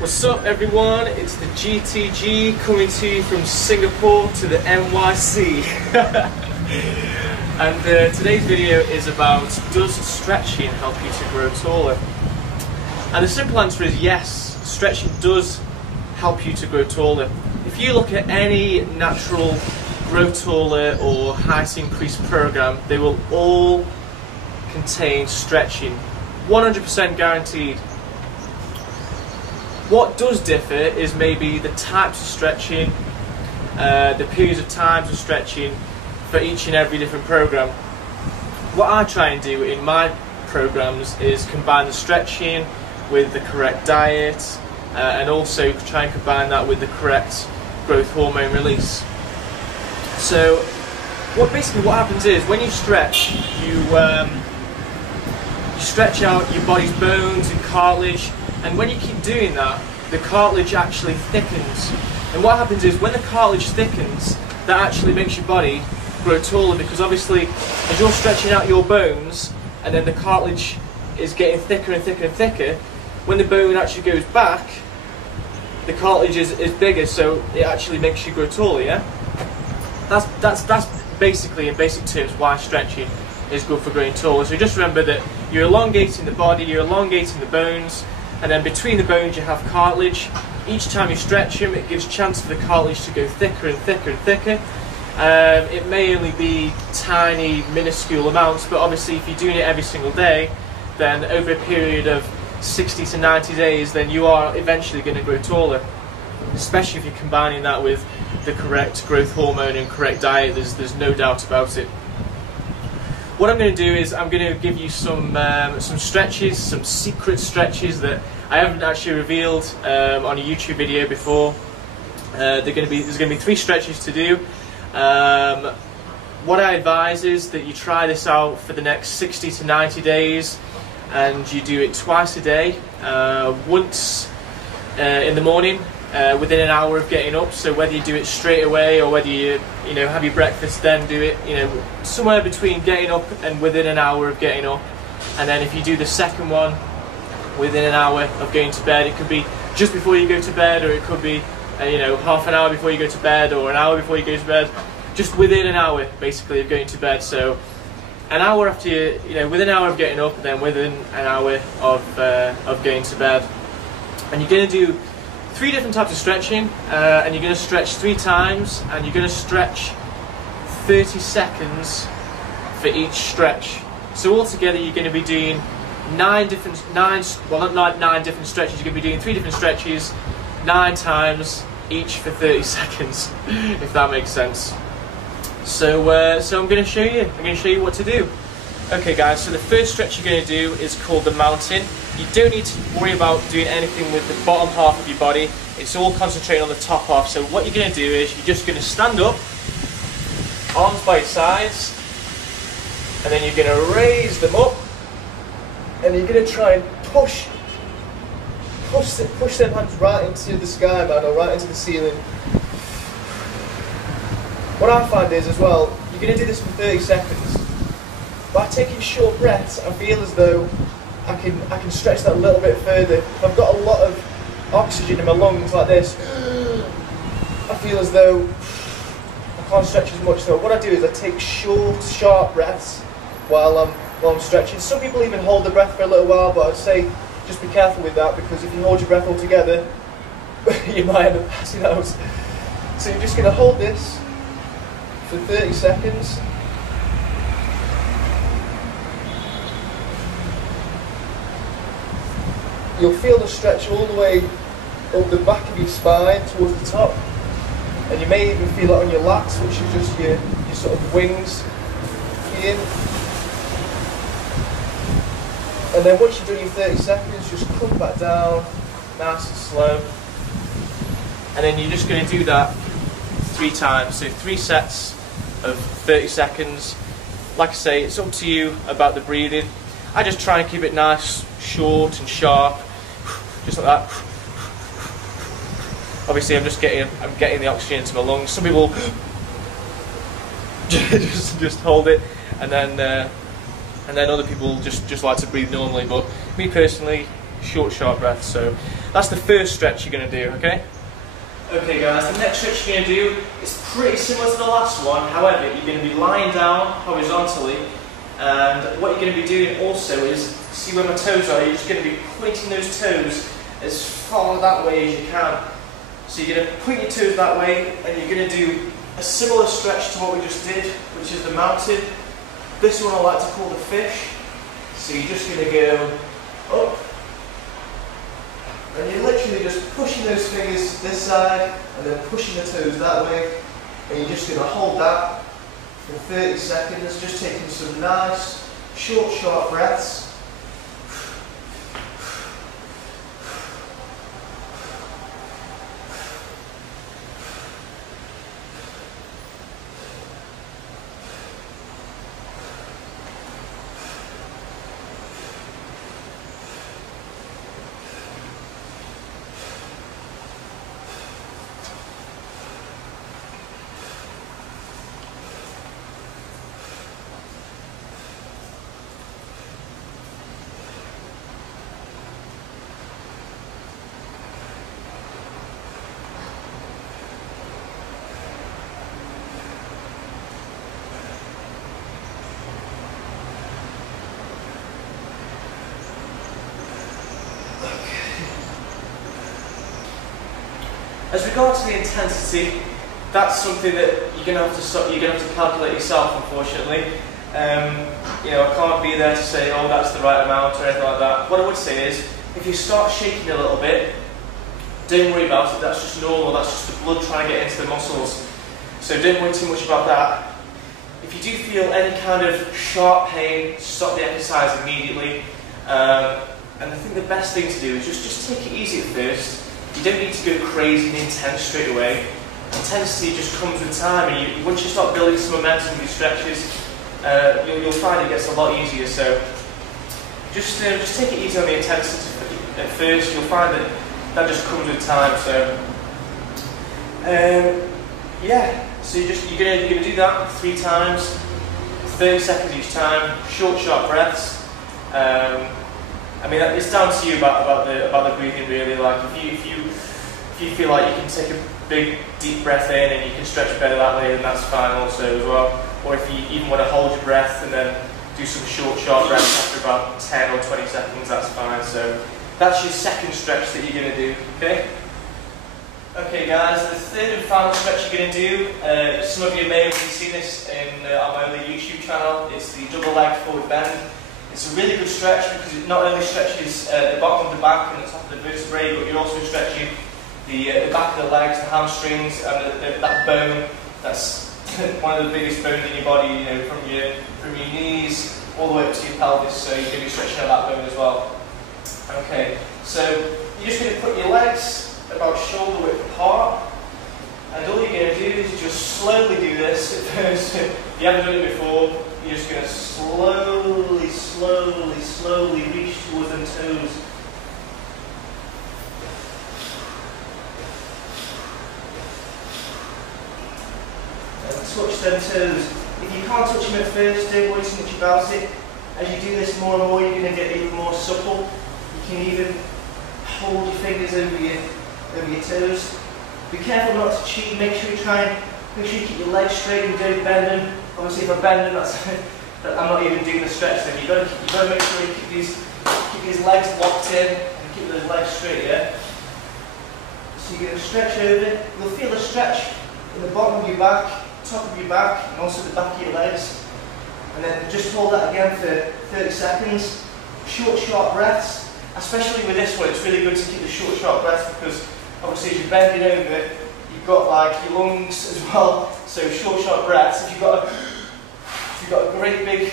What's up everyone, it's the GTG coming to you from Singapore to the NYC. And today's video is about, does stretching help you to grow taller? And the simple answer is yes, stretching does help you to grow taller. If you look at any natural grow taller or height increase program, they will all contain stretching, 100% guaranteed. What does differ is maybe the types of stretching, the periods of times of stretching for each and every different program. What I try and do in my programs is combine the stretching with the correct diet and also try and combine that with the correct growth hormone release. So what happens is when you stretch, you stretch out your body's bones and cartilage. And when you keep doing that, the cartilage actually thickens. And what happens is when the cartilage thickens, that actually makes your body grow taller, because obviously as you're stretching out your bones and then the cartilage is getting thicker and thicker and thicker, when the bone actually goes back, the cartilage is bigger, so it actually makes you grow taller, yeah? That's basically, in basic terms, why stretching is good for growing taller. So just remember that you're elongating the body, you're elongating the bones, and then between the bones you have cartilage. Each time you stretch them, it gives chance for the cartilage to go thicker and thicker and thicker. It may only be tiny, minuscule amounts, but obviously if you're doing it every single day, then over a period of 60 to 90 days, then you are eventually going to grow taller, especially if you're combining that with the correct growth hormone and correct diet. There's no doubt about it. What I'm going to do is I'm going to give you some stretches, some secret stretches that I haven't actually revealed on a YouTube video before. There's going to be 3 stretches to do. What I advise is that you try this out for the next 60 to 90 days, and you do it twice a day, once in the morning, within an hour of getting up. So whether you do it straight away or whether you have your breakfast then do it, somewhere between getting up and within an hour of getting up. And then if you do the second one within an hour of going to bed, it could be just before you go to bed, or it could be half an hour before you go to bed, or an hour before you go to bed, just within an hour basically of going to bed. So an hour after within an hour of getting up, and then within an hour of going to bed. And you're going to do 3 different types of stretching, and you're going to stretch 3 times, and you're going to stretch 30 seconds for each stretch. So altogether you're going to be doing 9 different stretches, you're going to be doing 3 different stretches, 9 times each for 30 seconds, if that makes sense. So I'm going to show you what to do. Okay guys, so the first stretch you're going to do is called the mountain. You don't need to worry about doing anything with the bottom half of your body. It's all concentrating on the top half. So what you're going to do is you're just going to stand up, arms by your sides, and then you're going to raise them up, and you're going to try and push them hands right into the sky, man, or right into the ceiling. What I find is as well, you're going to do this for 30 seconds. By taking short breaths, I feel as though I can stretch that a little bit further. If I've got a lot of oxygen in my lungs like this, I feel as though I can't stretch as much. So what I do is I take short, sharp breaths while I'm stretching. Some people even hold the breath for a little while, but I'd say just be careful with that, because if you hold your breath all together, you might end up passing out. So you're just going to hold this for 30 seconds. You'll feel the stretch all the way up the back of your spine towards the top, and you may even feel it on your lats, which is just your sort of wings here. And then once you've done your 30 seconds, just come back down, nice and slow. And then you're just going to do that 3 times, so 3 sets of 30 seconds. Like I say, it's up to you about the breathing. I just try and keep it nice, short and sharp, just like that. Obviously I'm getting the oxygen into my lungs. Some people just hold it, and then other people just like to breathe normally. But me personally, short, sharp breaths. So that's the first stretch you're going to do, okay? Okay guys, the next stretch you're going to do is pretty similar to the last one. However, you're going to be lying down horizontally, and what you're going to be doing also is, see where my toes are, you're just going to be pointing those toes as far that way as you can. So you're going to point your toes that way, and you're going to do a similar stretch to what we just did, which is the mounted. This one I like to call the fish. So you're just going to go up, and you're literally just pushing those fingers this side, and then pushing the toes that way, and you're just going to hold that for 30 seconds, just taking some nice, short, sharp breaths. As regards to the intensity, that's something that you're going to have to calculate yourself, unfortunately. You know, I can't be there to say, oh, that's the right amount or anything like that. What I would say is, if you start shaking a little bit, don't worry about it. That's just normal. That's just the blood trying to get into the muscles. So don't worry too much about that. If you do feel any kind of sharp pain, stop the exercise immediately. And I think the best thing to do is just take it easy at first. You don't need to go crazy and intense straight away. Intensity just comes with time, and once you start building some momentum with your stretches, you'll find it gets a lot easier. So just take it easy on the intensity at first. You'll find that just comes with time. So yeah, so you're gonna do that 3 times, 30 seconds each time, short, sharp breaths. I mean, it's down to you about the breathing, really. Like if you feel like you can take a big deep breath in and you can stretch better that way, then that's fine also as well. Or if you even want to hold your breath and then do some short, sharp breaths after about 10 or 20 seconds, that's fine. So that's your second stretch that you're going to do. Okay. Okay, guys. The third and final stretch you're going to do. Some of you may have seen this on my other YouTube channel. It's the double leg forward bend. It's a really good stretch because it not only stretches the bottom of the back and the top of the vertebrae, but you're also stretching the back of the legs, the hamstrings, and that bone. That's one of the biggest bones in your body. You know, from your knees all the way up to your pelvis. So you're going to be stretching out that bone as well. Okay, so you're just going to put your legs about shoulder width apart, and all you're going to do is just slowly do this at first. If you haven't done it before, you're just going to slowly reach towards them toes. And touch them toes. If you can't touch them at first, don't worry too much about it. As you do this more and more, you're going to get even more supple. You can even hold your fingers over your toes. Be careful not to cheat. Make sure you keep your legs straight and don't bend them. Obviously, if I bend them, I'm not even doing the stretch. Then you've got to make sure you keep these legs locked in and keep those legs straight. Yeah. So you're going to stretch over. You'll feel a stretch in the bottom of your back, top of your back, and also the back of your legs. And then just hold that again for 30 seconds. Short, sharp breaths. Especially with this one, it's really good to keep the short, sharp breaths because obviously as you're bending over, you've got like your lungs as well. So short, sharp breaths. If you've got a great big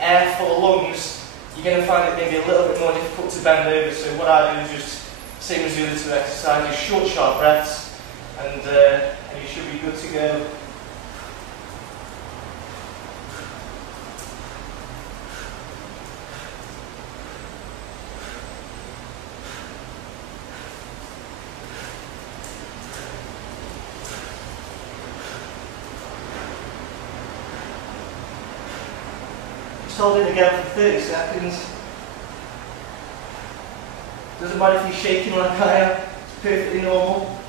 air full of lungs, you're going to find it maybe a little bit more difficult to bend over. So what I do is just, same as the other 2 exercises, short, sharp breaths, and you should be good to go. Just hold it again for 30 seconds. Doesn't matter if you're shaking like I am, it's perfectly normal.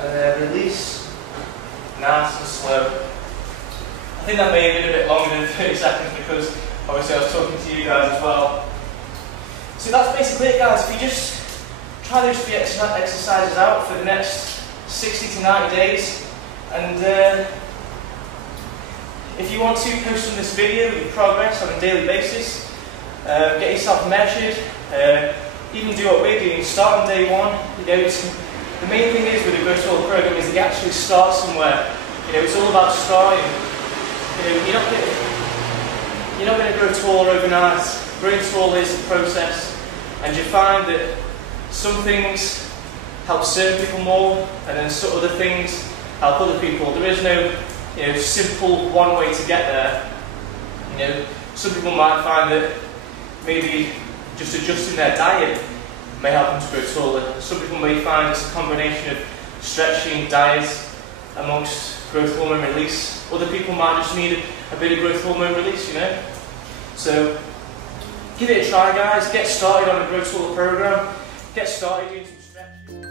And then release, nice and slow. I think that may have been a bit longer than 30 seconds because obviously I was talking to you guys as well. So that's basically it, guys. If you just try those 3 exercises out for the next 60 to 90 days, and if you want to post on this video your progress on a daily basis, get yourself measured, even do what we're doing, start on day 1. You know, the main thing is with the Grow Taller program is that you actually start somewhere. You know, it's all about starting. You know, you're not going to grow taller overnight. Growing taller is the process, and you find that some things help certain people more, and then some other things help other people. There is no, you know, simple one way to get there. You know, some people might find that maybe just adjusting their diet may help them to grow taller. Some people may find it's a combination of stretching, diet, amongst growth hormone release. Other people might just need a bit of growth hormone release, you know. So give it a try, guys. Get started on a Grow Taller program. Get started doing some stretching.